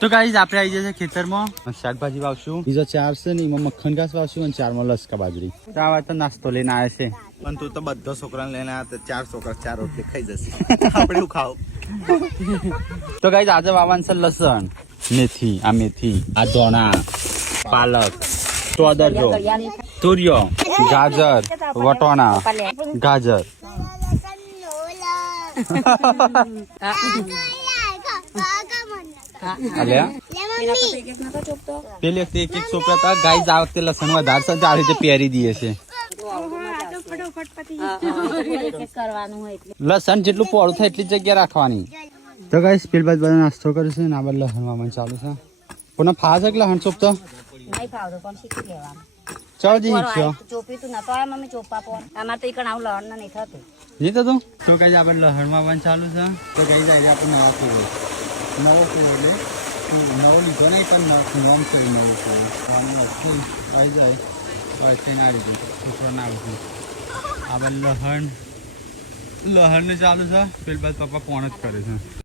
તો ગાઈઝ આપણે આવી જશે ખેતરમાં શાકભાજી વાવશું, બીજો 4 છે ને એમાં મક્ખન ઘાસ વાવશું અને 4 માં લસકા બાજરી. તો આ વાત નાસ્તો લઈને આવ્યા છે. પણ તું તો બધા છોકરાને લઈને આવ્યા, 4 છોકરા 4 રોટલી ખાઈ જશે. આપણે શું ખાવ? તો ગાઈઝ આજે વાવવાનું છે લસણ, મેથી, આ મેથી, આ ધોણા, પાલક, ચોદરજો, તુરિયો, ગાજર, વટોણા, ગાજર. પેલી વખતે એક છોકરા હતા ગાઈઝ, આ વખતે લસણ વધારે છે, આ રીતે પહેરી દઈએ છે. લસણ જેટલું પોળું થાય એટલી જગ્યા રાખવાની. તો ગાઈઝ પેલી બાજુ બધા નાસ્તો કરે છે ને આ બાજુ લસણ વાવવાનું ચાલુ છે. કોને ફાવે છે કે લસણ ચોપતો? ચાલો જી શીખશો નહીં થતું. તો ગાઈઝ આપણે લસણ વાવવાનું ચાલુ છે. તો ગાઈઝ આજે આપણે નવો પૂરો એટલે નવો લીધો નહીં પણ નોમ છે નવો પૂરો આવી જાય થઈને આવી ગયું છોકરો ના આવે છે. આ બાજુ લસણ ને ચાલુ છે, પેલી બાજુ પપ્પા કોણ જ કરે છે.